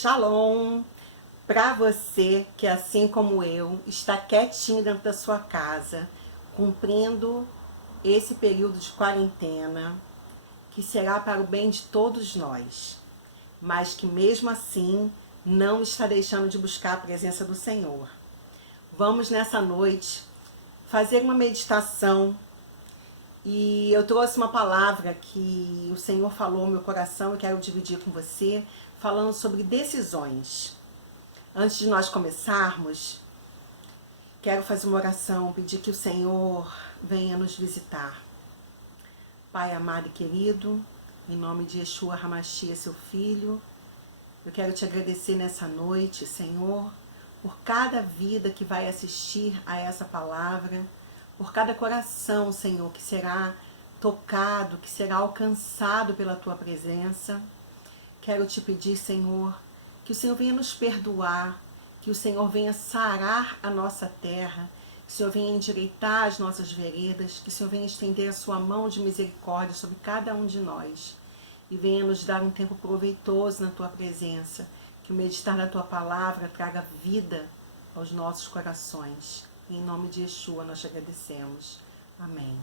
Shalom para você que, assim como eu, está quietinho dentro da sua casa, cumprindo esse período de quarentena, que será para o bem de todos nós, mas que mesmo assim não está deixando de buscar a presença do Senhor. Vamos nessa noite fazer uma meditação e eu trouxe uma palavra que o Senhor falou no meu coração e quero dividir com você, falando sobre decisões. Antes de nós começarmos, quero fazer uma oração, pedir que o Senhor venha nos visitar. Pai amado e querido, em nome de Yeshua HaMashiach, seu Filho, eu quero te agradecer nessa noite, Senhor, por cada vida que vai assistir a essa palavra, por cada coração, Senhor, que será tocado, que será alcançado pela Tua presença. Quero te pedir, Senhor, que o Senhor venha nos perdoar, que o Senhor venha sarar a nossa terra, que o Senhor venha endireitar as nossas veredas, que o Senhor venha estender a sua mão de misericórdia sobre cada um de nós e venha nos dar um tempo proveitoso na Tua presença, que o meditar na Tua palavra traga vida aos nossos corações. Em nome de Yeshua nós te agradecemos. Amém.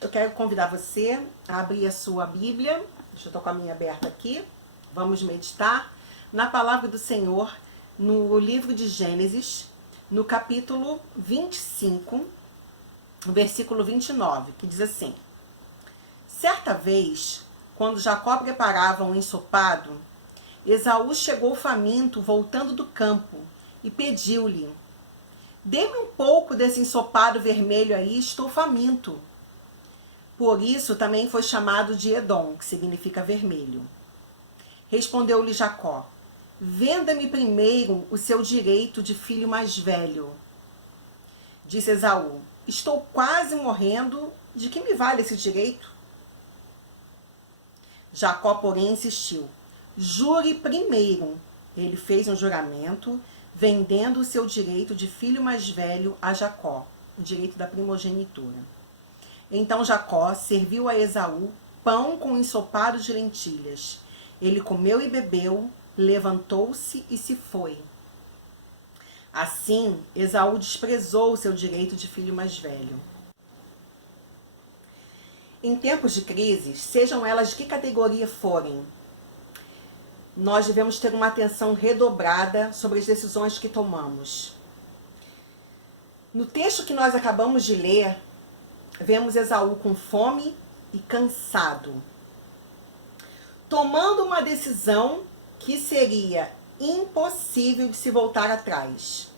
Eu quero convidar você a abrir a sua Bíblia. Deixa eu estar com a minha aberta aqui. Vamos meditar na palavra do Senhor, no livro de Gênesis, no capítulo 25, no versículo 29, que diz assim: Certa vez, quando Jacó preparava um ensopado, Esaú chegou faminto, voltando do campo, e pediu-lhe: Dê-me um pouco desse ensopado vermelho aí, estou faminto. Por isso também foi chamado de Edom, que significa vermelho. Respondeu-lhe Jacó: Venda-me primeiro o seu direito de filho mais velho. Disse Esaú: Estou quase morrendo, de que me vale esse direito? Jacó, porém, insistiu: Jure primeiro. Ele fez um juramento, vendendo o seu direito de filho mais velho a Jacó, o direito da primogenitura. Então Jacó serviu a Esaú pão com ensopado de lentilhas. Ele comeu e bebeu, levantou-se e se foi. Assim, Esaú desprezou o seu direito de filho mais velho. Em tempos de crise, sejam elas de que categoria forem, nós devemos ter uma atenção redobrada sobre as decisões que tomamos. No texto que nós acabamos de ler, vemos Esaú com fome e cansado, tomando uma decisão que seria impossível de se voltar atrás.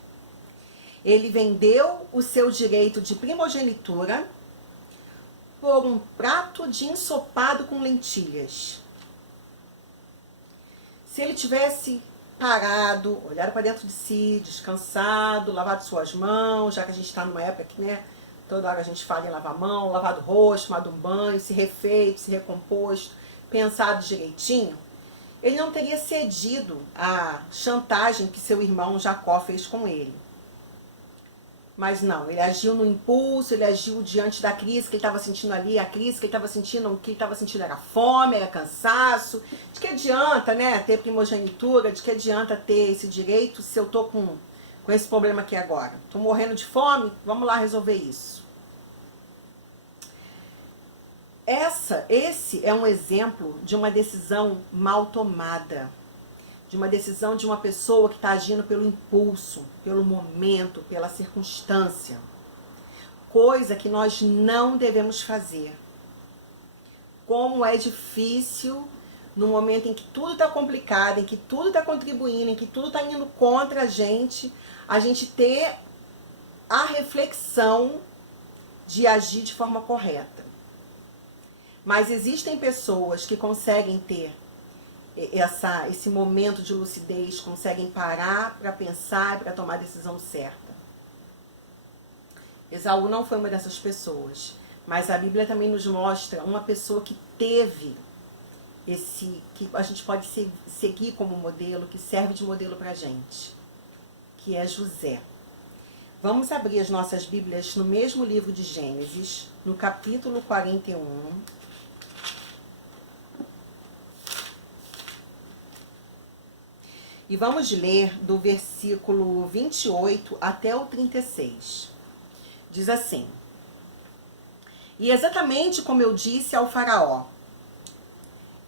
Ele vendeu o seu direito de primogenitura por um prato de ensopado com lentilhas. Se ele tivesse parado, olhado para dentro de si, descansado, lavado suas mãos, já que a gente está numa época que, né, toda hora a gente fala em lavar a mão, lavado o rosto, tomado um banho, se refeito, se recomposto, pensado direitinho, ele não teria cedido à chantagem que seu irmão Jacó fez com ele. Mas não, ele agiu no impulso, ele agiu diante da crise que ele estava sentindo ali, a crise que ele estava sentindo, o que ele estava sentindo era fome, era cansaço. De que adianta, né, ter primogenitura, de que adianta ter esse direito se eu tô com esse problema aqui agora? Tô morrendo de fome, vamos lá resolver isso. Esse é um exemplo de uma decisão mal tomada, de uma decisão de uma pessoa que está agindo pelo impulso, pelo momento, pela circunstância. Coisa que nós não devemos fazer. Como é difícil, no momento em que tudo está complicado, em que tudo está contribuindo, em que tudo está indo contra a gente ter a reflexão de agir de forma correta. Mas existem pessoas que conseguem ter esse momento de lucidez, conseguem parar para pensar, para tomar a decisão certa. Esaú não foi uma dessas pessoas, mas a Bíblia também nos mostra uma pessoa que teve que a gente pode seguir como modelo, que serve de modelo para a gente, que é José. Vamos abrir as nossas Bíblias no mesmo livro de Gênesis, no capítulo 41. E vamos ler do versículo 28 até o 36. Diz assim: E exatamente como eu disse ao faraó,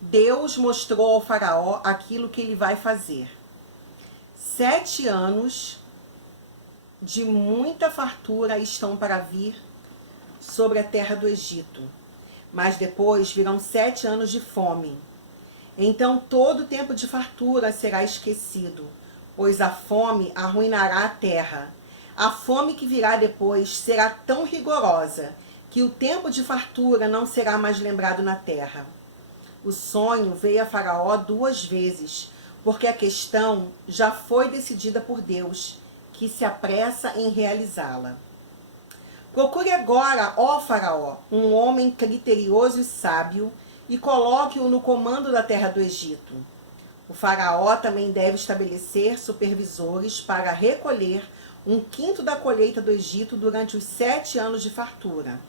Deus mostrou ao faraó aquilo que ele vai fazer. 7 anos de muita fartura estão para vir sobre a terra do Egito, mas depois virão 7 anos de fome. Então todo o tempo de fartura será esquecido, pois a fome arruinará a terra. A fome que virá depois será tão rigorosa que o tempo de fartura não será mais lembrado na terra. O sonho veio a Faraó 2 vezes, porque a questão já foi decidida por Deus, que se apressa em realizá-la. Procure agora, ó Faraó, um homem criterioso e sábio, e coloque-o no comando da terra do Egito. O faraó também deve estabelecer supervisores para recolher 1/5 da colheita do Egito durante os 7 anos de fartura.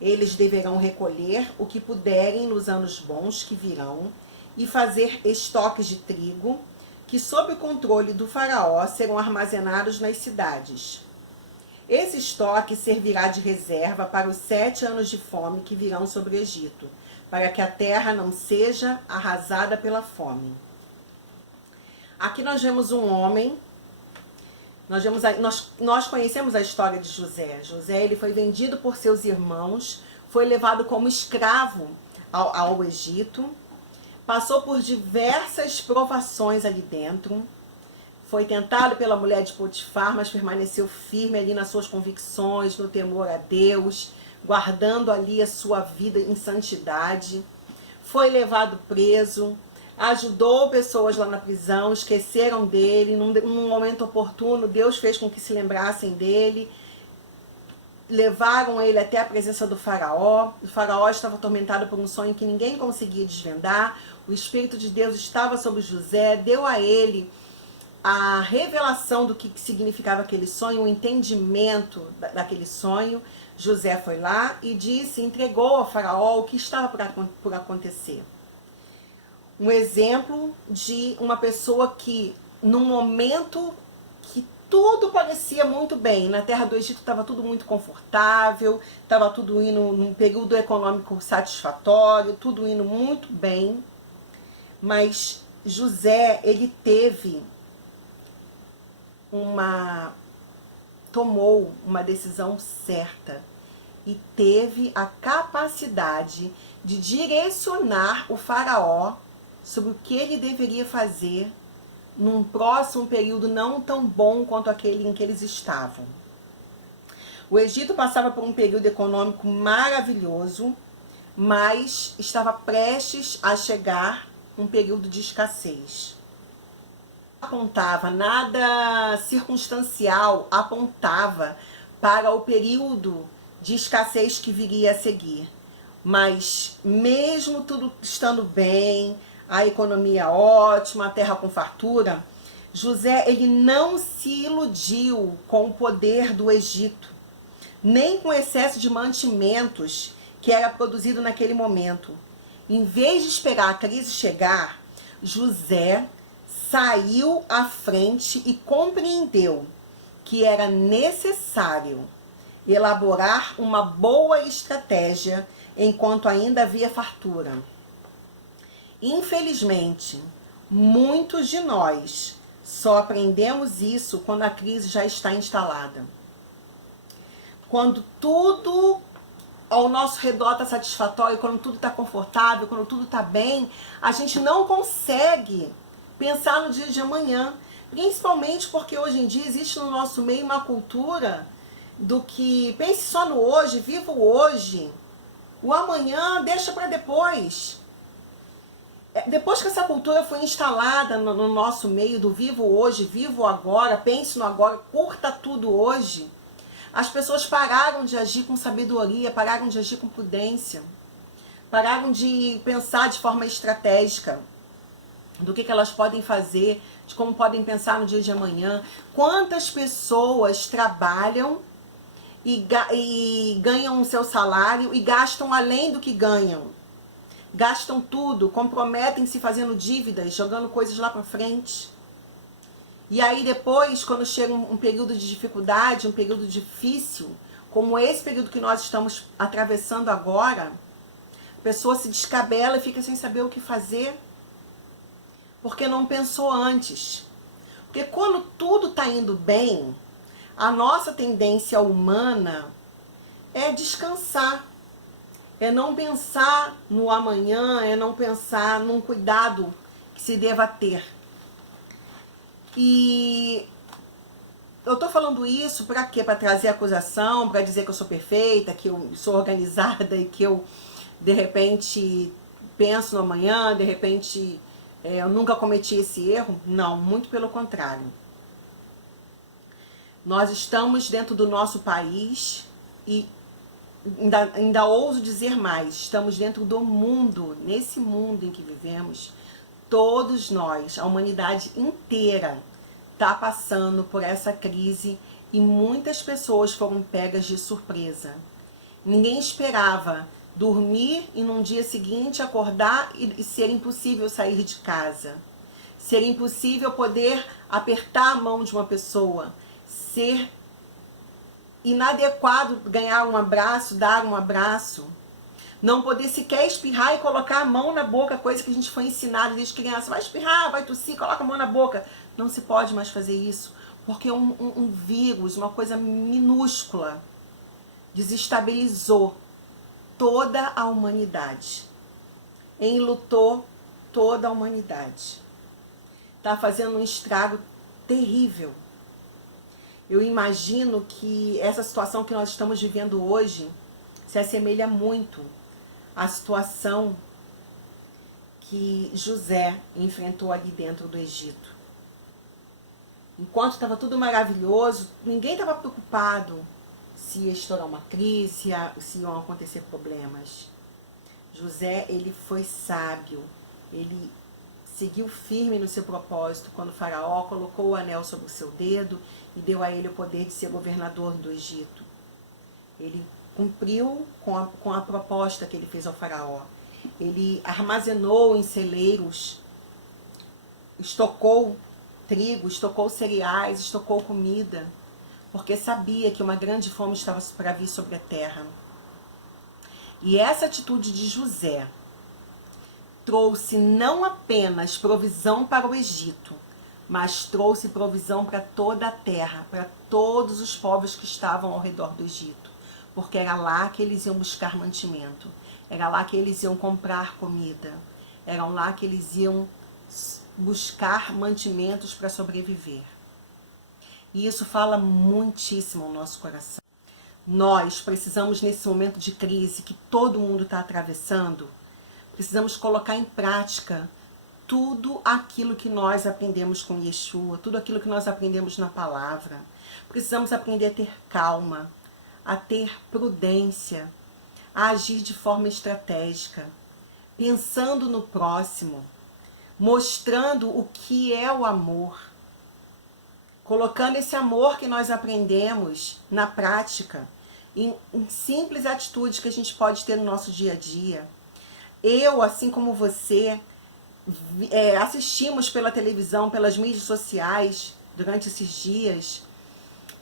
Eles deverão recolher o que puderem nos anos bons que virão e fazer estoques de trigo, que sob o controle do faraó serão armazenados nas cidades. Esse estoque servirá de reserva para os 7 anos de fome que virão sobre o Egito, para que a terra não seja arrasada pela fome. Aqui nós vemos um homem, nós conhecemos a história de José. José, ele foi vendido por seus irmãos, foi levado como escravo ao Egito, passou por diversas provações ali dentro, foi tentado pela mulher de Potifar, mas permaneceu firme ali nas suas convicções, no temor a Deus, guardando ali a sua vida em santidade. Foi levado preso, ajudou pessoas lá na prisão, esqueceram dele, num momento oportuno, Deus fez com que se lembrassem dele, levaram ele até a presença do faraó. O faraó estava atormentado por um sonho que ninguém conseguia desvendar, o Espírito de Deus estava sobre José, deu a ele a revelação do que significava aquele sonho, o entendimento daquele sonho. José foi lá e entregou ao faraó o que estava por acontecer. Um exemplo de uma pessoa que, num momento que tudo parecia muito bem, na terra do Egito estava tudo muito confortável, estava tudo indo num período econômico satisfatório, tudo indo muito bem, mas José, ele tomou uma decisão certa e teve a capacidade de direcionar o faraó sobre o que ele deveria fazer num próximo período não tão bom quanto aquele em que eles estavam. O Egito passava por um período econômico maravilhoso, mas estava prestes a chegar um período de escassez. Apontava, nada circunstancial apontava para o período de escassez que viria a seguir. Mas mesmo tudo estando bem, a economia ótima, a terra com fartura, José, ele não se iludiu com o poder do Egito, nem com o excesso de mantimentos que era produzido naquele momento. Em vez de esperar a crise chegar, José saiu à frente e compreendeu que era necessário elaborar uma boa estratégia enquanto ainda havia fartura. Infelizmente, muitos de nós só aprendemos isso quando a crise já está instalada. Quando tudo ao nosso redor está satisfatório, quando tudo está confortável, quando tudo está bem, a gente não consegue pensar no dia de amanhã, principalmente porque hoje em dia existe no nosso meio uma cultura do que pense só no hoje, viva o hoje, o amanhã deixa para depois. Depois que essa cultura foi instalada no nosso meio do vivo hoje, vivo agora, pense no agora, curta tudo hoje, as pessoas pararam de agir com sabedoria, pararam de agir com prudência, pararam de pensar de forma estratégica do que elas podem fazer, de como podem pensar no dia de amanhã. Quantas pessoas trabalham e ganham o seu salário e gastam além do que ganham. Gastam tudo, comprometem-se fazendo dívidas, jogando coisas lá para frente. E aí depois, quando chega um período de dificuldade, um período difícil, como esse período que nós estamos atravessando agora, a pessoa se descabela e fica sem saber o que fazer, porque não pensou antes. Porque quando tudo está indo bem, a nossa tendência humana é descansar, é não pensar no amanhã, é não pensar num cuidado que se deva ter. E eu tô falando isso para quê? Para trazer acusação, para dizer que eu sou perfeita, que eu sou organizada e que eu, de repente, penso no amanhã, de repente, eu nunca cometi esse erro? Não, muito pelo contrário. Nós estamos dentro do nosso país e ainda ouso dizer mais, estamos dentro do mundo, nesse mundo em que vivemos, todos nós, a humanidade inteira, está passando por essa crise e muitas pessoas foram pegas de surpresa. Ninguém esperava dormir e num dia seguinte acordar e ser impossível sair de casa. Ser impossível poder apertar a mão de uma pessoa. Ser inadequado ganhar um abraço, dar um abraço. Não poder sequer espirrar e colocar a mão na boca, coisa que a gente foi ensinado desde criança. Vai espirrar, vai tossir, coloca a mão na boca. Não se pode mais fazer isso, porque um vírus, uma coisa minúscula, desestabilizou toda a humanidade. Enlutou toda a humanidade. Está fazendo um estrago terrível. Eu imagino que essa situação que nós estamos vivendo hoje se assemelha muito à situação que José enfrentou ali dentro do Egito. Enquanto estava tudo maravilhoso, ninguém estava preocupado se ia estourar uma crise, se iam acontecer problemas. José, ele foi sábio, ele seguiu firme no seu propósito quando o faraó colocou o anel sobre o seu dedo e deu a ele o poder de ser governador do Egito. Ele cumpriu com a proposta que ele fez ao faraó. Ele armazenou em celeiros, estocou trigo, estocou cereais, estocou comida, porque sabia que uma grande fome estava para vir sobre a terra. E essa atitude de José trouxe não apenas provisão para o Egito, mas trouxe provisão para toda a terra, para todos os povos que estavam ao redor do Egito, porque era lá que eles iam buscar mantimento, era lá que eles iam comprar comida, era lá que eles iam buscar mantimentos para sobreviver. E isso fala muitíssimo ao nosso coração. Nós precisamos, nesse momento de crise que todo mundo está atravessando, precisamos colocar em prática tudo aquilo que nós aprendemos com Yeshua, tudo aquilo que nós aprendemos na palavra. Precisamos aprender a ter calma, a ter prudência, a agir de forma estratégica, pensando no próximo, mostrando o que é o amor, colocando esse amor que nós aprendemos na prática, em simples atitudes que a gente pode ter no nosso dia a dia. Eu, assim como você, assistimos pela televisão, pelas mídias sociais, durante esses dias,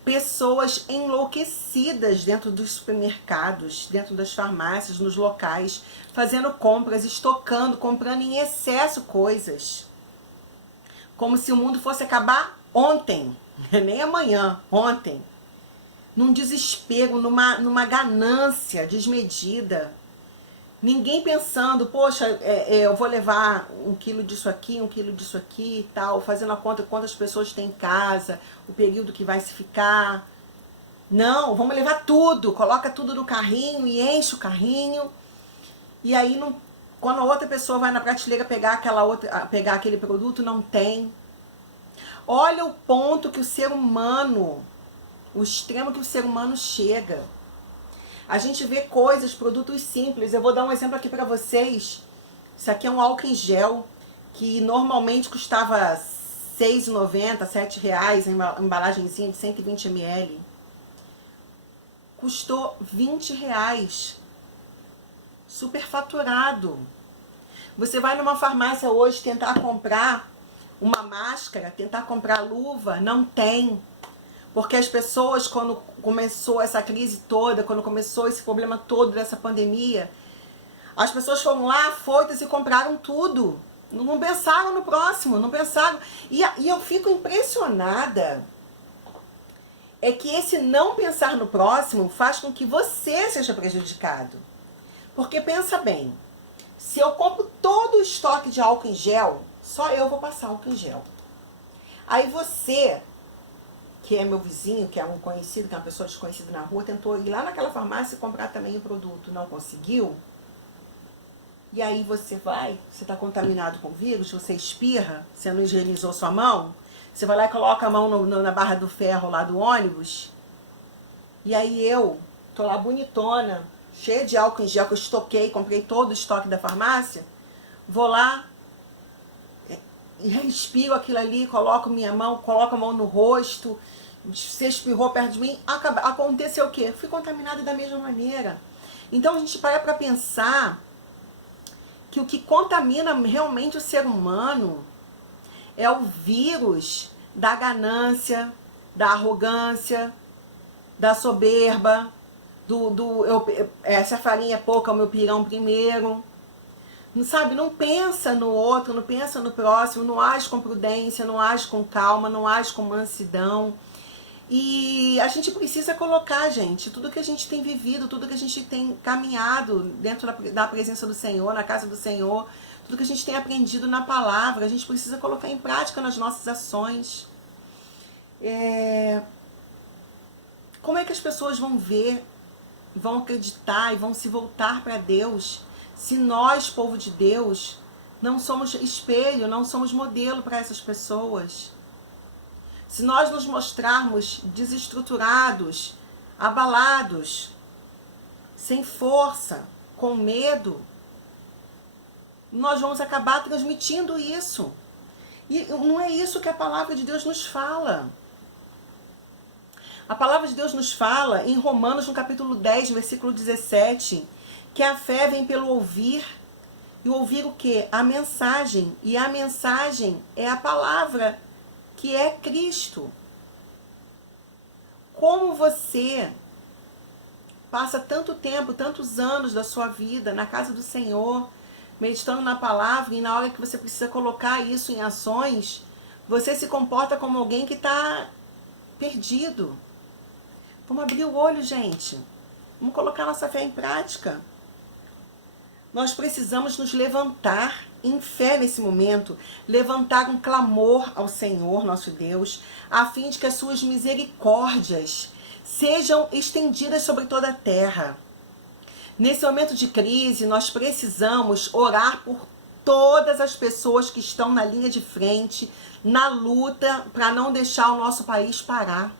pessoas enlouquecidas dentro dos supermercados, dentro das farmácias, nos locais, fazendo compras, estocando, comprando em excesso coisas. Como se o mundo fosse acabar ontem, nem amanhã, ontem. Num desespero, numa ganância desmedida. Ninguém pensando, poxa, eu vou levar 1 quilo disso aqui, 1 quilo disso aqui e tal, fazendo a conta de quantas pessoas tem em casa, o período que vai se ficar. Não, vamos levar tudo, coloca tudo no carrinho e enche o carrinho. E aí, quando a outra pessoa vai na prateleira pegar aquele produto, não tem. Olha o ponto que o ser humano, o extremo que o ser humano chega. A gente vê coisas, produtos simples. Eu vou dar um exemplo aqui para vocês. Isso aqui é um álcool em gel, que normalmente custava R$ 6,90, R$ 7,00, a embalagenzinha de 120 ml. Custou R$ 20. Superfaturado. Você vai numa farmácia hoje tentar comprar uma máscara, tentar comprar luva, não tem. Porque as pessoas, quando começou essa crise toda, quando começou esse problema todo dessa pandemia, as pessoas foram lá, foitas, e compraram tudo. Não pensaram no próximo, não pensaram. E eu fico impressionada, é que esse não pensar no próximo faz com que você seja prejudicado. Porque pensa bem, se eu compro todo o estoque de álcool em gel, só eu vou passar álcool em gel. Aí você, que é meu vizinho, que é um conhecido, que é uma pessoa desconhecida na rua, tentou ir lá naquela farmácia e comprar também o produto, não conseguiu. E aí você vai, você está contaminado com vírus, você espirra, você não higienizou sua mão, você vai lá e coloca a mão na barra do ferro lá do ônibus, e aí eu tô lá bonitona, cheia de álcool em gel que eu estoquei, comprei todo o estoque da farmácia, vou lá, e respiro aquilo ali, coloco minha mão, coloco a mão no rosto, você espirrou perto de mim, aconteceu o quê? Fui contaminada da mesma maneira. Então a gente para pensar que o que contamina realmente o ser humano é o vírus da ganância, da arrogância, da soberba, se a farinha é pouca, o meu pirão primeiro. Não sabe, não pensa no outro, não pensa no próximo, não age com prudência, não age com calma, não age com mansidão. E a gente precisa colocar, gente, tudo que a gente tem vivido, tudo que a gente tem caminhado dentro da presença do Senhor, na casa do Senhor, tudo que a gente tem aprendido na palavra, a gente precisa colocar em prática nas nossas ações. Como é que as pessoas vão ver, vão acreditar e vão se voltar para Deus, se nós, povo de Deus, não somos espelho, não somos modelo para essas pessoas? Se nós nos mostrarmos desestruturados, abalados, sem força, com medo, nós vamos acabar transmitindo isso. E não é isso que a palavra de Deus nos fala. A palavra de Deus nos fala em Romanos, no capítulo 10, versículo 17, que a fé vem pelo ouvir. E ouvir o quê? A mensagem. E a mensagem é a palavra, que é Cristo. Como você passa tanto tempo, tantos anos da sua vida na casa do Senhor, meditando na palavra, e na hora que você precisa colocar isso em ações, você se comporta como alguém que está perdido. Vamos abrir o olho, gente. Vamos colocar nossa fé em prática. Nós precisamos nos levantar em fé nesse momento, levantar um clamor ao Senhor, nosso Deus, a fim de que as suas misericórdias sejam estendidas sobre toda a terra. Nesse momento de crise, nós precisamos orar por todas as pessoas que estão na linha de frente, na luta, para não deixar o nosso país parar.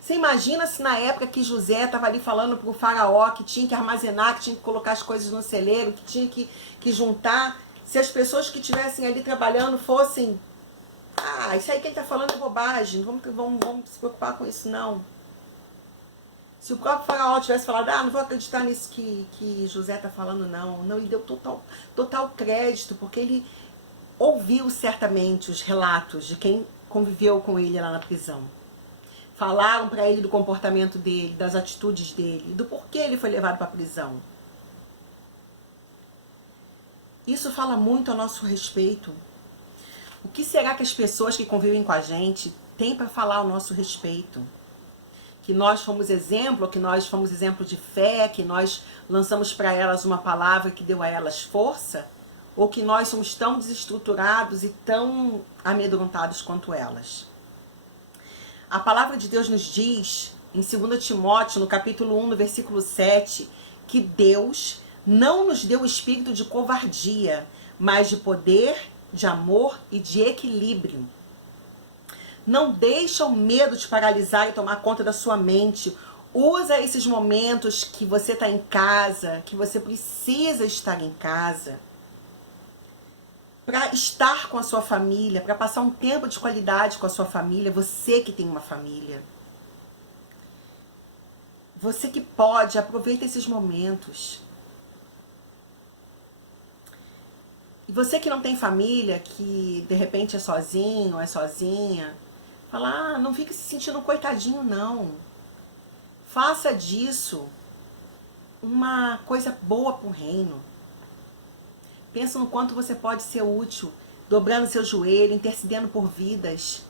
Você imagina se na época que José estava ali falando para o faraó que tinha que armazenar, que tinha que colocar as coisas no celeiro, que tinha que juntar, se as pessoas que estivessem ali trabalhando fossem, isso aí que ele está falando é bobagem, não vamos se preocupar com isso não. Se o próprio faraó tivesse falado, não vou acreditar nisso que José está falando não, ele deu total crédito, porque ele ouviu certamente os relatos de quem conviveu com ele lá na prisão. Falaram para ele do comportamento dele, das atitudes dele, do porquê ele foi levado para a prisão. Isso fala muito a nosso respeito. O que será que as pessoas que convivem com a gente têm para falar ao nosso respeito? Que nós fomos exemplo, que nós fomos exemplo de fé, que nós lançamos para elas uma palavra que deu a elas força? Ou que nós somos tão desestruturados e tão amedrontados quanto elas? A palavra de Deus nos diz, em 2 Timóteo, no capítulo 1, no versículo 7, que Deus não nos deu o espírito de covardia, mas de poder, de amor e de equilíbrio. Não deixa o medo te paralisar e tomar conta da sua mente. Usa esses momentos que você está em casa, que você precisa estar em casa, para estar com a sua família, para passar um tempo de qualidade com a sua família, você que tem uma família. Você que pode, aproveita esses momentos. E Você que não tem família, que de repente é sozinho ou é sozinha, fala, não fique se sentindo um coitadinho, não. Faça disso uma coisa boa para o reino. Pensa no quanto você pode ser útil, dobrando seu joelho, intercedendo por vidas.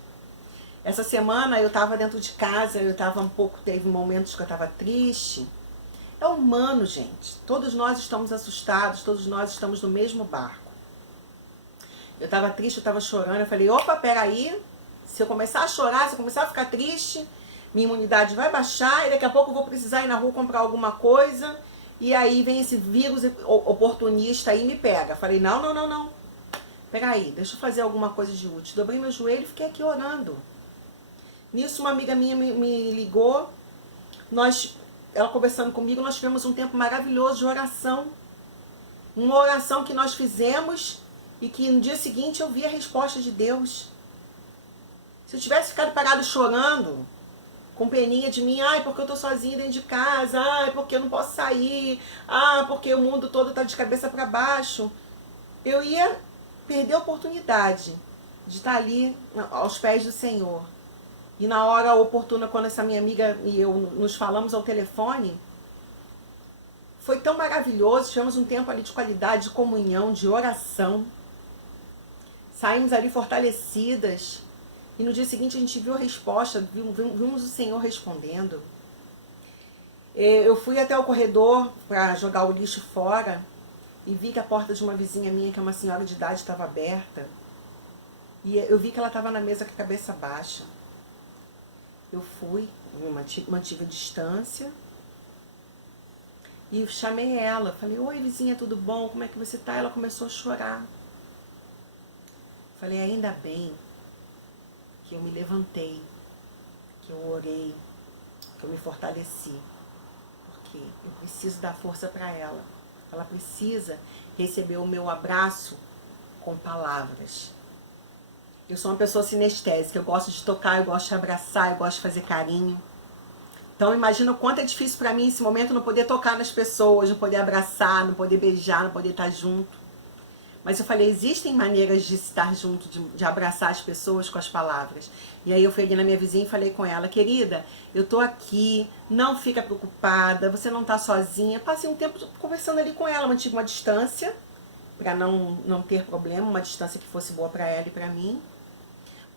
Essa semana eu estava dentro de casa, teve momentos que eu estava triste. É humano, gente. Todos nós estamos assustados, todos nós estamos no mesmo barco. Eu estava triste, eu estava chorando, eu falei, opa, peraí, se eu começar a chorar, se eu começar a ficar triste, minha imunidade vai baixar e daqui a pouco eu vou precisar ir na rua comprar alguma coisa e aí vem esse vírus oportunista aí e me pega. Falei, não. Peraí, deixa eu fazer alguma coisa de útil. Dobrei meu joelho e fiquei aqui orando. Nisso uma amiga minha me ligou, ela conversando comigo, nós tivemos um tempo maravilhoso de oração. Uma oração que nós fizemos e que no dia seguinte eu vi a resposta de Deus. Se eu tivesse ficado parado chorando, com peninha de mim, porque eu tô sozinha dentro de casa, porque eu não posso sair, porque o mundo todo tá de cabeça para baixo, eu ia perder a oportunidade de estar ali aos pés do Senhor. E na hora oportuna, quando essa minha amiga e eu nos falamos ao telefone, foi tão maravilhoso, tivemos um tempo ali de qualidade, de comunhão, de oração. Saímos ali fortalecidas. E no dia seguinte a gente viu a resposta, vimos o Senhor respondendo. Eu fui até o corredor para jogar o lixo fora e vi que a porta de uma vizinha minha, que é uma senhora de idade, estava aberta. E eu vi que ela estava na mesa com a cabeça baixa. Eu fui, mantive a distância e chamei ela. Falei, oi vizinha, tudo bom? Como é que você tá? Ela começou a chorar. Falei, ainda bem que eu me levantei, que eu orei, que eu me fortaleci. Porque eu preciso dar força para ela. Ela precisa receber o meu abraço com palavras. Eu sou uma pessoa sinestésica, eu gosto de tocar, eu gosto de abraçar, eu gosto de fazer carinho. Então imagina o quanto é difícil para mim nesse momento não poder tocar nas pessoas, não poder abraçar, não poder beijar, não poder estar junto. Mas eu falei, existem maneiras de estar junto, de abraçar as pessoas com as palavras. E aí eu fui ali na minha vizinha e falei com ela, querida, eu tô aqui, não fica preocupada, você não tá sozinha. Passei um tempo conversando ali com ela, mantive uma distância, para não ter problema, uma distância que fosse boa para ela e para mim.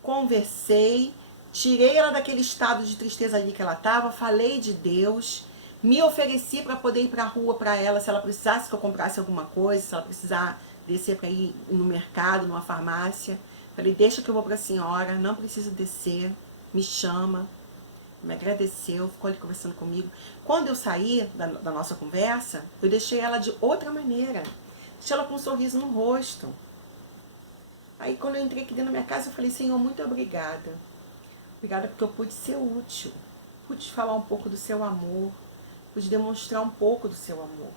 Conversei, tirei ela daquele estado de tristeza ali que ela estava, falei de Deus, me ofereci para poder ir para a rua para ela, se ela precisasse que eu comprasse alguma coisa, se ela precisar descer para ir no mercado, numa farmácia. Falei, deixa que eu vou para a senhora, não precisa descer, me chama. Me agradeceu, ficou ali conversando comigo. Quando eu saí da nossa conversa, eu deixei ela de outra maneira. Deixei ela com um sorriso no rosto. Aí quando eu entrei aqui dentro da minha casa, eu falei, Senhor, muito obrigada. Obrigada porque eu pude ser útil. Pude falar um pouco do seu amor. Pude demonstrar um pouco do seu amor.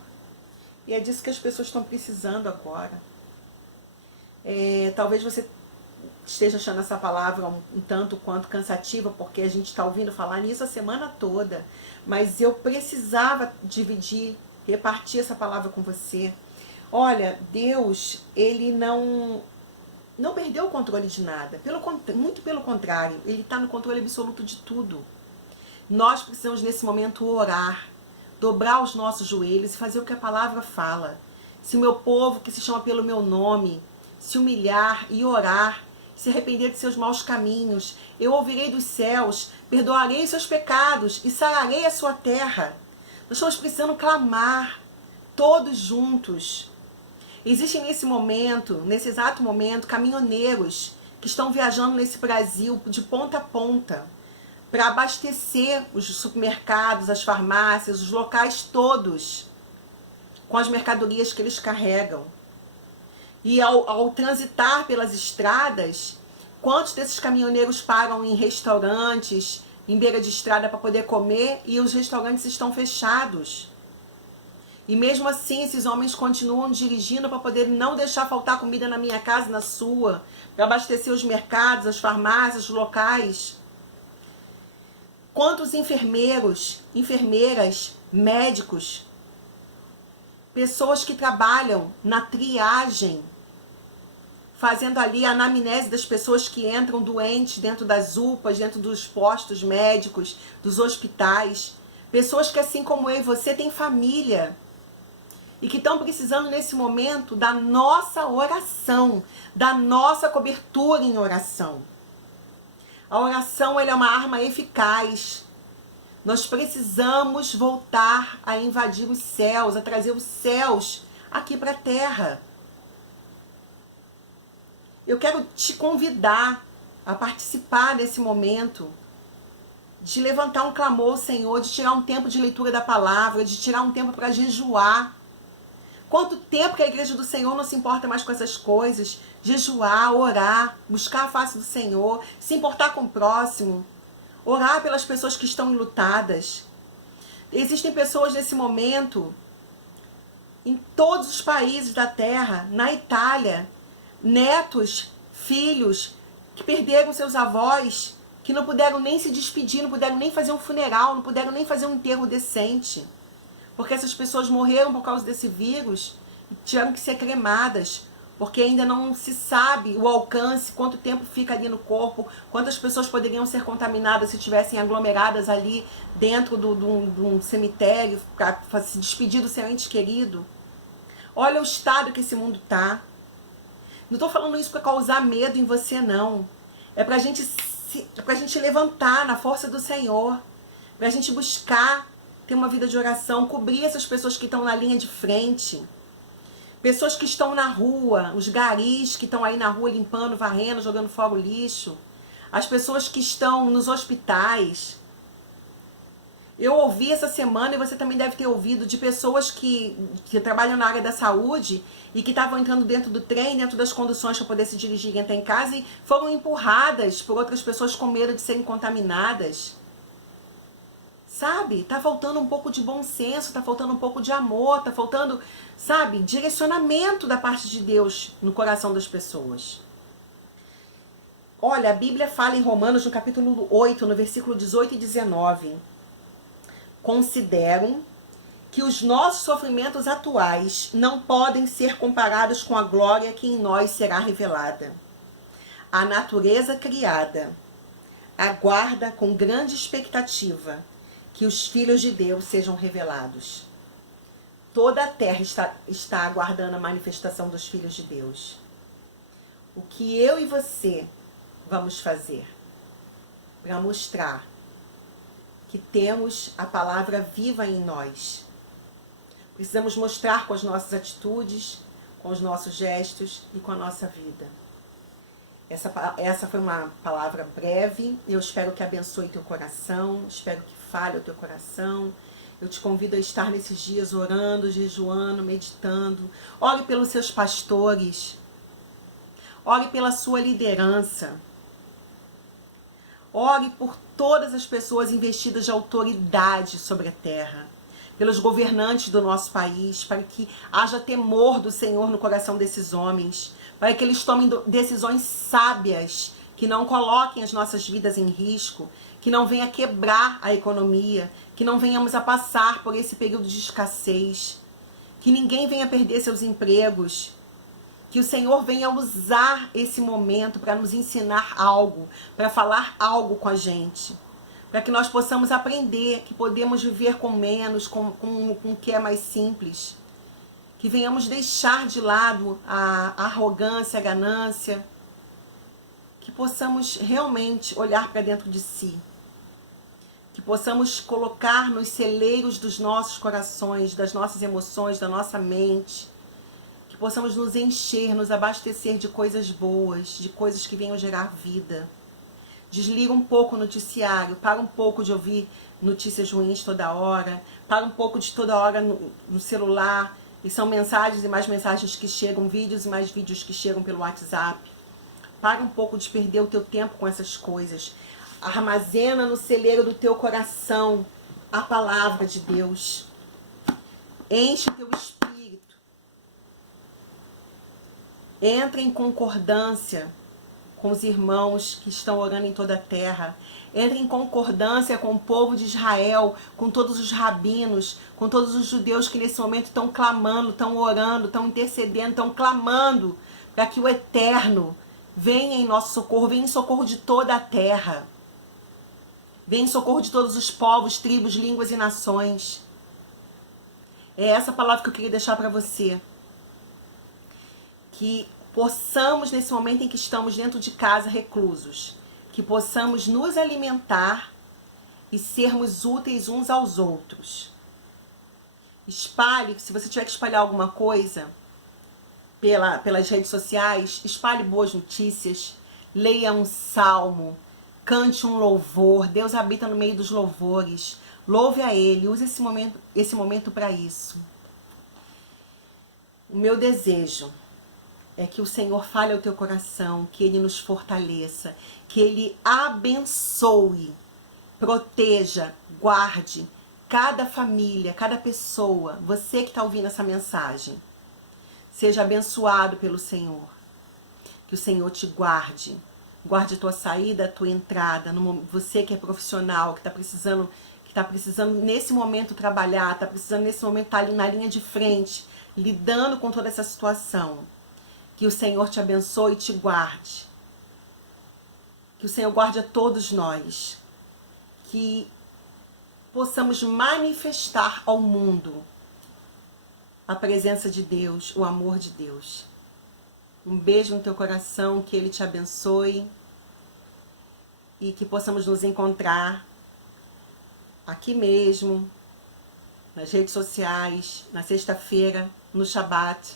E é disso que as pessoas estão precisando agora. Talvez você esteja achando essa palavra um tanto quanto cansativa, porque a gente está ouvindo falar nisso a semana toda. Mas eu precisava dividir, repartir essa palavra com você. Olha, Deus, Ele não perdeu o controle de nada. Muito pelo contrário, Ele está no controle absoluto de tudo. Nós precisamos nesse momento orar, dobrar os nossos joelhos e fazer o que a palavra fala. Se o meu povo, que se chama pelo meu nome, se humilhar e orar, se arrepender de seus maus caminhos, eu ouvirei dos céus, perdoarei seus pecados e sararei a sua terra. Nós estamos precisando clamar, todos juntos. Existem nesse exato momento, caminhoneiros que estão viajando nesse Brasil de ponta a ponta para abastecer os supermercados, as farmácias, os locais todos com as mercadorias que eles carregam. E ao transitar pelas estradas, quantos desses caminhoneiros param em restaurantes, em beira de estrada para poder comer e os restaurantes estão fechados? E mesmo assim esses homens continuam dirigindo para poder não deixar faltar comida na minha casa, na sua, para abastecer os mercados, as farmácias, os locais. Quantos enfermeiros, enfermeiras, médicos, pessoas que trabalham na triagem fazendo ali a anamnese das pessoas que entram doentes dentro das UPAs, dentro dos postos médicos, dos hospitais. Pessoas que, assim como eu e você, têm família e que estão precisando nesse momento da nossa oração, da nossa cobertura em oração. A oração ela é uma arma eficaz. Nós precisamos voltar a invadir os céus, a trazer os céus aqui para a terra. Eu quero te convidar a participar desse momento, de levantar um clamor ao Senhor, de tirar um tempo de leitura da palavra, de tirar um tempo para jejuar. Quanto tempo que a igreja do Senhor não se importa mais com essas coisas? Jejuar, orar, buscar a face do Senhor, se importar com o próximo, orar pelas pessoas que estão enlutadas. Existem pessoas nesse momento, em todos os países da terra, na Itália, netos, filhos, que perderam seus avós, que não puderam nem se despedir, não puderam nem fazer um funeral, não puderam nem fazer um enterro decente. Porque essas pessoas morreram por causa desse vírus e tiveram que ser cremadas, porque ainda não se sabe o alcance, quanto tempo fica ali no corpo, quantas pessoas poderiam ser contaminadas se estivessem aglomeradas ali dentro de um cemitério, para se despedir do seu ente querido. Olha o estado que esse mundo está. Não estou falando isso para causar medo em você, não. É para a gente levantar na força do Senhor, para a gente buscar ter uma vida de oração, cobrir essas pessoas que estão na linha de frente, pessoas que estão na rua, os garis que estão aí na rua limpando, varrendo, jogando fora o lixo, as pessoas que estão nos hospitais. Eu ouvi essa semana, e você também deve ter ouvido, de pessoas que trabalham na área da saúde e que estavam entrando dentro do trem, dentro das conduções para poder se dirigir até em casa, e foram empurradas por outras pessoas com medo de serem contaminadas. Sabe? Tá faltando um pouco de bom senso, tá faltando um pouco de amor, tá faltando, sabe, direcionamento da parte de Deus no coração das pessoas. Olha, a Bíblia fala em Romanos, no capítulo 8, no versículo 18 e 19. Consideram que os nossos sofrimentos atuais não podem ser comparados com a glória que em nós será revelada. A natureza criada aguarda com grande expectativa que os filhos de Deus sejam revelados. Toda a terra está aguardando a manifestação dos filhos de Deus. O que eu e você vamos fazer para mostrar que temos a palavra viva em nós? Precisamos mostrar com as nossas atitudes, com os nossos gestos e com a nossa vida. Essa foi uma palavra breve. Eu espero que abençoe teu coração, espero que fale o teu coração. Eu te convido a estar nesses dias orando, jejuando, meditando. Ore pelos seus pastores. Ore pela sua liderança. Ore por todas as pessoas investidas de autoridade sobre a terra. Pelos governantes do nosso país, para que haja temor do Senhor no coração desses homens, para que eles tomem decisões sábias, que não coloquem as nossas vidas em risco, que não venha quebrar a economia, que não venhamos a passar por esse período de escassez, que ninguém venha perder seus empregos, que o Senhor venha usar esse momento para nos ensinar algo, para falar algo com a gente, para que nós possamos aprender que podemos viver com menos, com o que é mais simples, que venhamos deixar de lado a arrogância, a ganância, que possamos realmente olhar para dentro de si, que possamos colocar nos celeiros dos nossos corações, das nossas emoções, da nossa mente, que possamos nos encher, nos abastecer de coisas boas, de coisas que venham gerar vida. Desliga um pouco o noticiário, para um pouco de ouvir notícias ruins toda hora, para um pouco de toda hora no celular, e são mensagens e mais mensagens que chegam, vídeos e mais vídeos que chegam pelo WhatsApp. Para um pouco de perder o teu tempo com essas coisas. Armazena no celeiro do teu coração a palavra de Deus. Enche o teu espírito. Entra em concordância com os irmãos que estão orando em toda a terra. Entre em concordância com o povo de Israel, com todos os rabinos, com todos os judeus que nesse momento estão clamando, estão orando, estão intercedendo, estão clamando para que o Eterno venha em nosso socorro, venha em socorro de toda a terra, venha em socorro de todos os povos, tribos, línguas e nações. É essa palavra que eu queria deixar para você. Que possamos, nesse momento em que estamos dentro de casa reclusos, que possamos nos alimentar e sermos úteis uns aos outros. Espalhe, se você tiver que espalhar alguma coisa pelas redes sociais, espalhe boas notícias, leia um salmo, cante um louvor. Deus habita no meio dos louvores. Louve a Ele, use esse momento para isso. O meu desejo é que o Senhor fale ao teu coração, que Ele nos fortaleça, que Ele abençoe, proteja, guarde cada família, cada pessoa, você que está ouvindo essa mensagem. Seja abençoado pelo Senhor. Que o Senhor te guarde. Guarde a tua saída, a tua entrada. Você que é profissional, que está precisando nesse momento trabalhar, está precisando nesse momento estar ali na linha de frente, lidando com toda essa situação. Que o Senhor te abençoe e te guarde. Que o Senhor guarde a todos nós. Que possamos manifestar ao mundo a presença de Deus, o amor de Deus. Um beijo no teu coração, que Ele te abençoe e que possamos nos encontrar aqui mesmo, nas redes sociais, na sexta-feira, no Shabat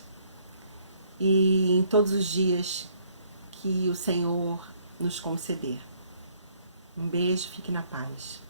e em todos os dias que o Senhor nos conceder. Um beijo, fique na paz.